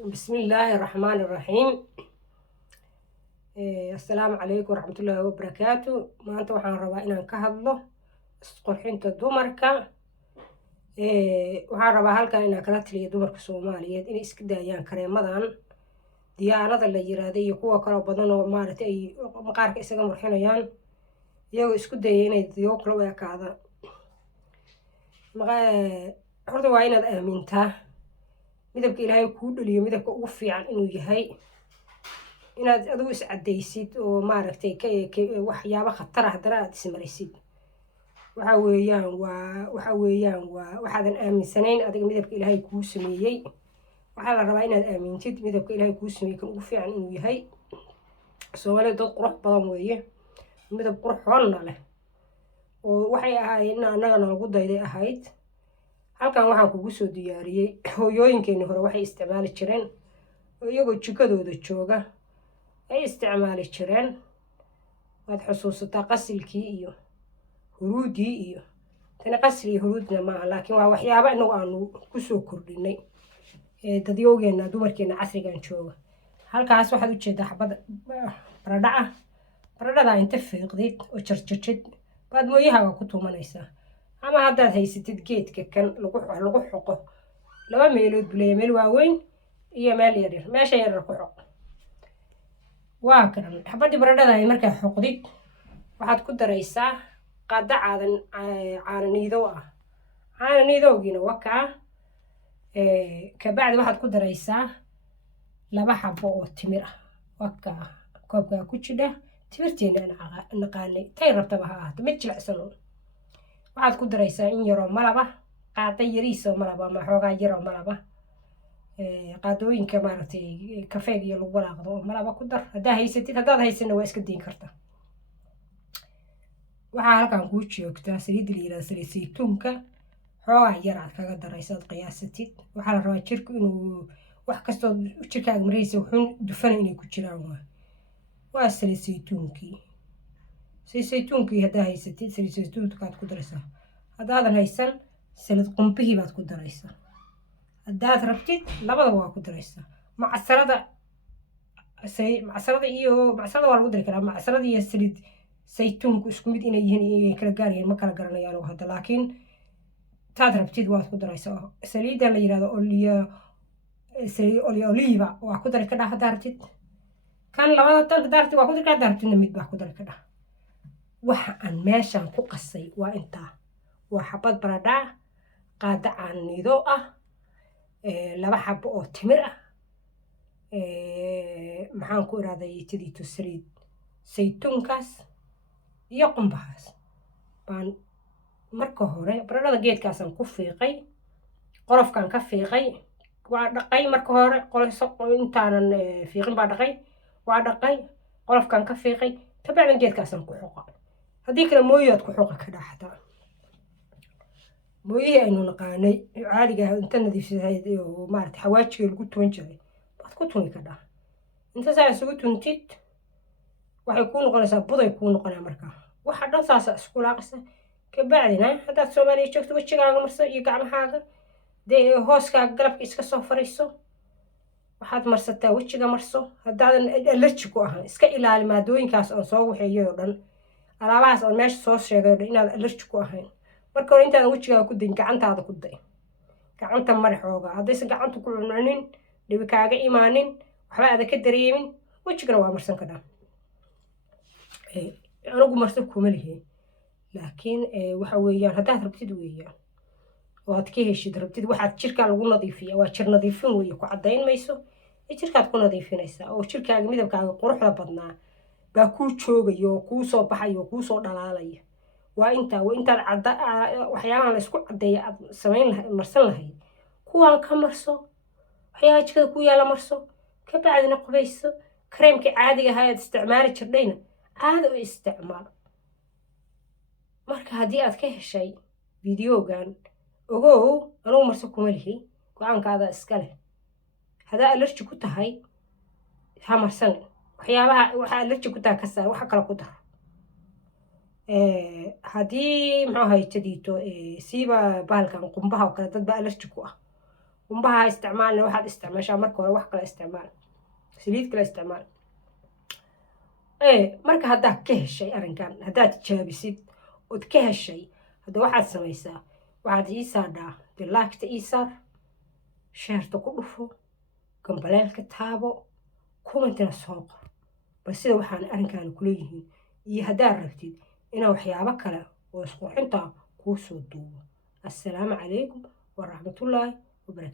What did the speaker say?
بسم الله الرحمن الرحيم. السلام عليكم ورحمة الله وبركاته. ما أنت وحنا ربا إن كهضله قرحين تدمرك. وحنا ربا هالك إن كانت لي دمرك الصومالية إن إسكدا يعني كريمة ديانة اللي يرادي يقوى كلا بدن ومارت أي مقارك إسكا مرحنا يان يو إسكدا يعني ديوكلو يا كذا مغا horta waa inaad aamintaa midabka ilaahay kuu dhaliyo midabka ugu fiican inuu yahay inaad adigu is caddaysid oo maaragtay waxyaabo khatar ah haddana aad ismarisid waxa weeyaan waa waxaadan aaminsanayn adiga midabka ilaahay kuu sameeyey waxaa la rabaa inaad aamintid midabka ilaahay kuu sameeyey kan ugu fiican inuu yahay Soomaaliya dad qurux badan weeye midab qurxoonna leh oo waxay ahaayeen in annagana lagu dayday ahayd halkan waxaan kugu soo diyaariyey hooyooyinkeena hore waxay isticmaali jireen oo iyagoo jikadooda jooga ay isticmaali jireen waad xusuusataa qasilkii iyo huruudii iyo tani qasil iyo huruudna maaha laakiin waa waxyaabo inagu aanu ku soo kordhinay dadyowgeena dumarkeena casrigan jooga halkaas waxaad u jeedaa xabad baradha ah baradhada inta fiiqdid oo jarjajid baad mooyahaaga ku tuumanaysaa ama haddaad haysatid geedka kan lagu xoqo laba meelood buleeya meel waaweyn iyo meel yaryar meesha yaryar ku xoq waa kan xabadii baradhada ay markaa xoqdid waxaad ku daraysaa qaada caananiidow ah caananiidowgiina wakaa kabacdi waxaad ku daraysaa laba xabo oo timir ah wakaa koobkaa ku jidha timirteena naqaanay tay rabtaba ha ahaato mid jilicsan waxaad ku daraysaa in yaroo malaba qaada yariisoo malaba ama xoogaa yaroo malaba qaadooyinka maaragtay kafeega iyo lagu walaaqdo oo malaba ku dar haddaa haysatid haddaad haysanna waa iska dayn kartaa waxaa halkan kuu joogtaa saliidda la yidhahda saliid saytuunka xoogaa yar aad kaga daraysaad qiyaasatid waxaa la rabaa jirku inuu wax kastoo jirkaaga maraysa wuxuun dufana inay ku jiraan waa saliid saytuunkii saytuunkii haddaa haysatid saliid saytuunkaad ku daraysaa haddaadan haysan saliid qumbihii baad ku daraysaa haddaad rabtid labadaba waa ku daraysaa macsarada waa lagu dari karaa macsarada iyo saliid saytuunku isku mid inay yihiin inay kala gaarayeen ma kala garanayaan oo hadda laakiin taad rabtid waad ku daraysaa saliiddan la yidhahdo oliva waa ku dari kadhaa haddaa rabtid kan labada tan haddaa rabtid waa ku dari kadhaa haddaa rabtidna mid baa ku dari kadhaa waxa aan meeshan ku qasay waa intaa waa xabad baradhaa qaada caaniido ah laba xabo oo timir ah maxaan ku iraaday tidito saliid saytuunkaas iyo qumbahaas baan marka hore baradhada geedkaasaan ku fiiqay qolofkaan ka fiiqay waa dhaqay marka hore intaanan fiiqin baa dhaqay waa dhaqay qolofkaan ka fiiqay kabacdan geedkaasaan ku xoqa haddii kale mooyaad ku xoqa ka dhaxataa mooyihii aynu naqaanay caadiga ah inta nadiifsahayd oo maarata xawaajiga lagu tuwan jiray baad ku tuni kadhaa inta saa isugu tuntid waxay kuu noqonaysaa buday kuu noqonaa markaa waxa dhan saasa isku laaqisa kabacdina haddaad Soomaaliya joogto wejigaaga marso iyo gacmahaaga dee hooskaaga galabka iska soo fariiso waxaad marsataa wejiga marso haddaadan allerji ku ahaan iska ilaali maadooyinkaas aan soo waxeeyay oo dhan alaabahaas aan meesha soo sheegay oo inaad allerji ku ahayn marka hore intaadan wejigaaga ku dayin gacantaada ku day gacanta madaxooga haddaysan gacanta ku cuncunnin dhibi kaaga imaanin waxba aada ka dareemin wejigana waa marsan kadhaa anigu marso kuma lihi laakiin waxa weeyaan haddaad rabtid weeyaan oo aad ka heshid rabtid waxaad jirkaa lagu nadiifiya waa jir nadiifin weeye ku caddayn mayso jirkaad ku nadiifinaysaa oo jirkaaga midabkaaga quruxda badnaa baa kuu joogaya oo kuu soo baxaya oo kuu soo dhalaalaya waa intaad waxyaabahan la isku caddeeya aad marsan lahayd kuwaan ka marso waxyaabaha jikada ku yaala marso kabacdina qubayso kareemkii caadiga ahaa aad isticmaali jirdhayna caada u isticmaal marka haddii aad ka heshay fideogan ogow anugu marso kuma lihi go-aankaada iska leh haddaa allerji ku tahay ha marsan waxyaabaha waxaa allerji ku tahay ka saar waxa kale ku dar haddii muxuu ahay jadiito siiba bahalkan qumbaha oo kale dad baa allerji ku ah qumbaha isticmaalna waxaad isticmaashaa marka hore wax kale isticmaal saliid kale isticmaal marka haddaad ka heshay arrinkan haddaad tijaabisid ood ka heshay hadda waxaad samaysaa waxaad ii saadhaa dee laagta ii saar sheerta ku dhufo gambaleelka taabo kumantina soo qor bal sida waxaan arrinkan kula yihiin iyo haddaad rabtid inaa waxyaabo kale oo isqurxinta kuu soo duubo assalaamu calaykum waraxmatullaahi wabarakaatu